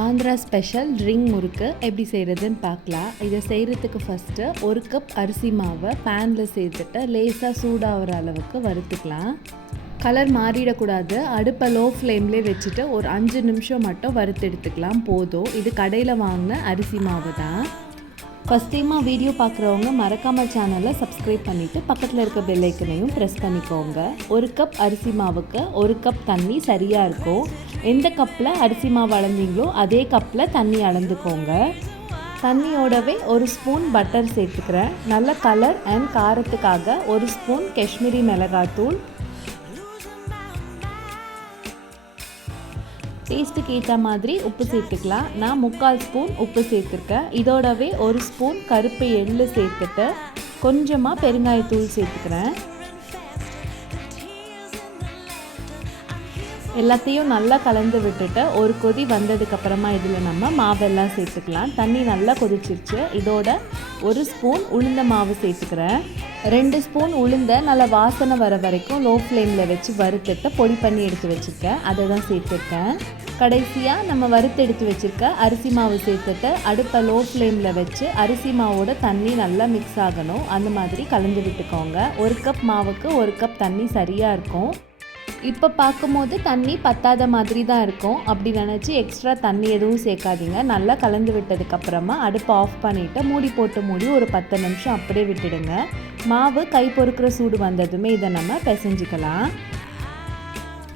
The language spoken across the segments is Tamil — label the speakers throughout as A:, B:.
A: ஆந்திரா ஸ்பெஷல் ரிங் முறுக்கு எப்படி செய்கிறதுன்னு பார்க்கலாம். இதை செய்கிறதுக்கு ஃபஸ்ட்டு ஒரு கப் அரிசி மாவை பேனில் சேர்த்துட்டு லேசாக சூடாகிற அளவுக்கு வறுத்துக்கலாம். கலர் மாறிடக்கூடாது. அடுப்பை லோ ஃப்ளேம்லேயே வச்சுட்டு ஒரு அஞ்சு நிமிஷம் மட்டும் வறுத்து எடுத்துக்கலாம். போதும். இது கடையில் வாங்கின அரிசி மாவு தான் ஃபஸ்ட் டைமாக வீடியோ பார்க்குறவங்க மறக்காமல் சேனலை சப்ஸ்கிரைப் பண்ணிவிட்டு பக்கத்தில் இருக்க பெல்லைக்கனையும் ப்ரெஸ் பண்ணிக்கோங்க. ஒரு கப் அரிசி மாவுக்கு ஒரு கப் தண்ணி சரியாக இருக்கும். எந்த கப்பில் அரிசி மாவு அளந்தீங்களோ அதே கப்பில் தண்ணி அளந்துக்கோங்க. தண்ணியோடவே ஒரு ஸ்பூன் பட்டர் சேர்த்துக்கிறேன். நல்ல கலர் அண்ட் காரத்துக்காக ஒரு ஸ்பூன் காஷ்மீரி மிளகாத்தூள் டேஸ்ட்டுக்கு ஏற்ற மாதிரி உப்பு சேர்த்துக்கலாம். நான் முக்கால் ஸ்பூன் உப்பு சேர்த்துருக்கேன். இதோடவே ஒரு ஸ்பூன் கருப்பு எள்ளு சேர்த்துட்டு கொஞ்சமாக பெருங்காயத்தூள் சேர்த்துக்கிறேன். எல்லாத்தையும் நல்லா கலந்து விட்டுட்டு ஒரு கொதி வந்ததுக்கப்புறமா இதில் நம்ம மாவெல்லாம் சேர்த்துக்கலாம். தண்ணி நல்லா கொதிச்சிருச்சு. இதோட ஒரு ஸ்பூன் உளுந்த மாவு சேர்த்துக்கிறேன். ரெண்டு ஸ்பூன் உளுந்த நல்லா வாசனை வர வரைக்கும் லோ ஃப்ளேமில் வச்சு வறுத்துட்டு பொடி பண்ணி எடுத்து வச்சுருக்கேன். அதை தான் சேர்த்துருக்கேன். கடைசியாக நம்ம வறுத்து எடுத்து வச்சுருக்க அரிசி மாவு சேர்த்துட்டு அடுப்பை லோ ஃப்ளேமில் வச்சு அரிசி மாவோட தண்ணி நல்லா மிக்ஸ் ஆகணும். அந்த மாதிரி கலந்து விட்டுக்கோங்க. ஒரு கப் மாவுக்கு ஒரு கப் தண்ணி சரியாக இருக்கும். இப்போ பார்க்கும்போது தண்ணி பத்தாத மாதிரி தான் இருக்கும். அப்படி நினச்சி எக்ஸ்ட்ரா தண்ணி எதுவும் சேர்க்காதீங்க. நல்லா கலந்து விட்டதுக்கப்புறமா அடுப்பை ஆஃப் பண்ணிவிட்டு மூடி போட்டு மூடி ஒரு பத்து நிமிஷம் அப்படியே விட்டுடுங்க. மாவு கை பொறுக்கிற சூடு வந்ததுமே இதை நம்ம பிசைஞ்சிக்கலாம்.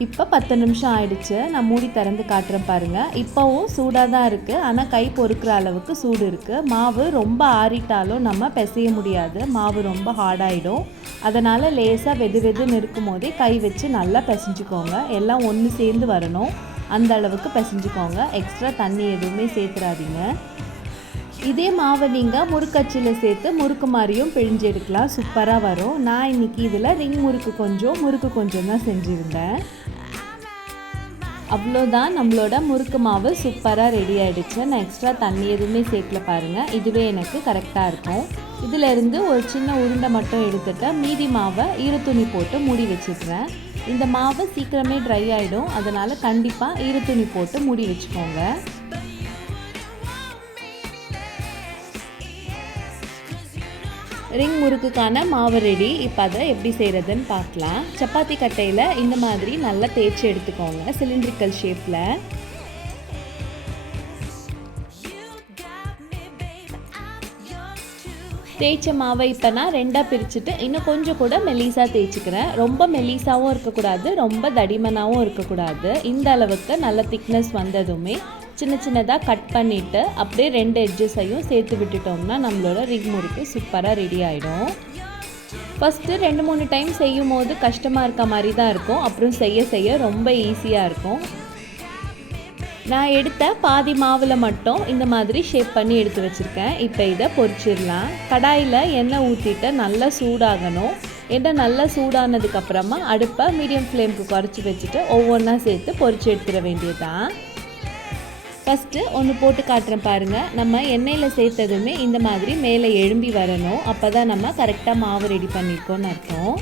A: இப்போ பத்து நிமிஷம் ஆயிடுச்சு. நான் மூடி திறந்து காட்டுறேன் பாருங்கள் இப்போவும் சூடாக தான் இருக்குது ஆனால் கை பொறுக்கிற அளவுக்கு சூடு இருக்குது மாவு ரொம்ப ஆறிட்டாலும் நம்ம பிசைய முடியாது. மாவு ரொம்ப ஹார்டாயிடும் அதனால் லேசாக வெது வெதுன்னு இருக்கும் போதே கை வச்சு நல்லா பிசைஞ்சுக்கோங்க. எல்லாம் ஒன்று சேர்ந்து வரணும். அந்த அளவுக்கு பிசைஞ்சுக்கோங்க. எக்ஸ்ட்ரா தண்ணி எதுவுமே சேர்த்துறாதீங்க. இதே மாவை நீங்கள் முறுக்கச்சில் சேர்த்து முறுக்கு மாதிரியும் பிழிஞ்சு எடுக்கலாம் சூப்பராக வரும். நான் இன்றைக்கி இதில் ரிங் முறுக்கு கொஞ்சம் முறுக்கு கொஞ்சம் தான் செஞ்சுருந்தேன். அவ்வளோதான் நம்மளோட முறுக்கு மாவு சூப்பராக ரெடி ஆகிடுச்சு நான் எக்ஸ்ட்ரா தண்ணி எதுவுமே சேர்க்கல பாருங்கள் இதுவே எனக்கு கரெக்டாக இருக்கும். இதிலேருந்து ஒரு சின்ன உருண்டை மட்டும் எடுத்துட்டு மீதி மாவை ஈரத்துணி போட்டு மூடி வச்சுக்கிறேன். இந்த மாவு சீக்கிரமே ட்ரை ஆகிடும் அதனால் கண்டிப்பாக ஈரத்துணி போட்டு மூடி வச்சுக்கோங்க. ரிங் முறுக்குக்கான மாவு ரெடி இப்போ அதை எப்படி செய்கிறதுன்னு பார்க்கலாம். சப்பாத்தி கட்டையில் இந்த மாதிரி நல்லா தேய்ச்சி எடுத்துக்கோங்க. சிலிண்ட்ரிக்கல் ஷேப்பில் தேய்ச்ச மாவை இப்போ நான் ரெண்டாக பிரிச்சுட்டு இன்னும் கொஞ்சம் கூட மெலிசாக தேய்ச்சிக்கிறேன். ரொம்ப மெலிசாவும் இருக்கக்கூடாது ரொம்ப தடிமனாகவும் இருக்கக்கூடாது. இந்த அளவுக்கு நல்ல திக்னஸ் வந்ததுமே சின்ன சின்னதாக கட் பண்ணிவிட்டு அப்படியே ரெண்டு எட்ஜஸையும் சேர்த்து விட்டுட்டோம்னா நம்மளோட ரிங் முறுக்கு சூப்பராக ரெடி ஆகிடும் ஃபஸ்ட்டு ரெண்டு மூணு டைம் செய்யும் போது கஷ்டமாக இருக்க மாதிரி தான் இருக்கும். அப்புறம் செய்ய செய்ய ரொம்ப ஈஸியாக இருக்கும். நான் எடுத்த பாதி மாவில் மட்டும் இந்த மாதிரி ஷேப் பண்ணி எடுத்து வச்சுருக்கேன். இப்போ இதை பொரிச்சிடலாம். கடாயில் எண்ணெய் ஊற்றிட்டு நல்லா சூடாகணும். எண்ணெய் நல்லா சூடானதுக்கப்புறமா அடுப்பை மீடியம் ஃப்ளேமுக்கு குறைச்சி வச்சுட்டு ஒவ்வொன்றா சேர்த்து பொரிச்சு எடுத்துட வேண்டியது தான் ஃபஸ்ட்டு ஒன்று போட்டு காட்டுறேன் பாருங்கள் நம்ம எண்ணெயில் சேர்த்ததுமே இந்த மாதிரி மேலே எழும்பி வரணும். அப்போ தான் நம்ம கரெக்டாக மாவு ரெடி பண்ணியிருக்கோன்னு அர்த்தம்.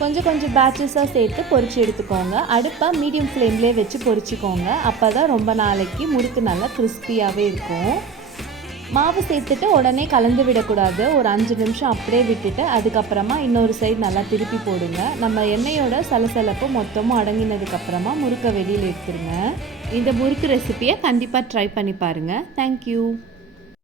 A: கொஞ்சம் கொஞ்சம் பேட்சஸாக சேர்த்து பொறிச்சு எடுத்துக்கோங்க. அடுப்பை மீடியம் ஃப்ளேம்லேயே வச்சு பொறிச்சிக்கோங்க. அப்போ தான் ரொம்ப நாளைக்கு முறுக்கு நல்லா கிறிஸ்பியாகவே இருக்கும். மாவு சேர்த்துட்டு உடனே கலந்து விடக்கூடாது. ஒரு அஞ்சு நிமிஷம் அப்படியே விட்டுட்டு அதுக்கப்புறமா இன்னொரு சைடு நல்லா திருப்பி போடுங்க. நம்ம எண்ணெயோட சலசலப்பு மொத்தமும் அடங்கினதுக்கப்புறமா முறுக்கை வெளியில் எடுத்துருங்க. இந்த முறுக்கு ரெசிப்பியை கண்டிப்பாக ட்ரை பண்ணி பாருங்கள் தேங்க்யூ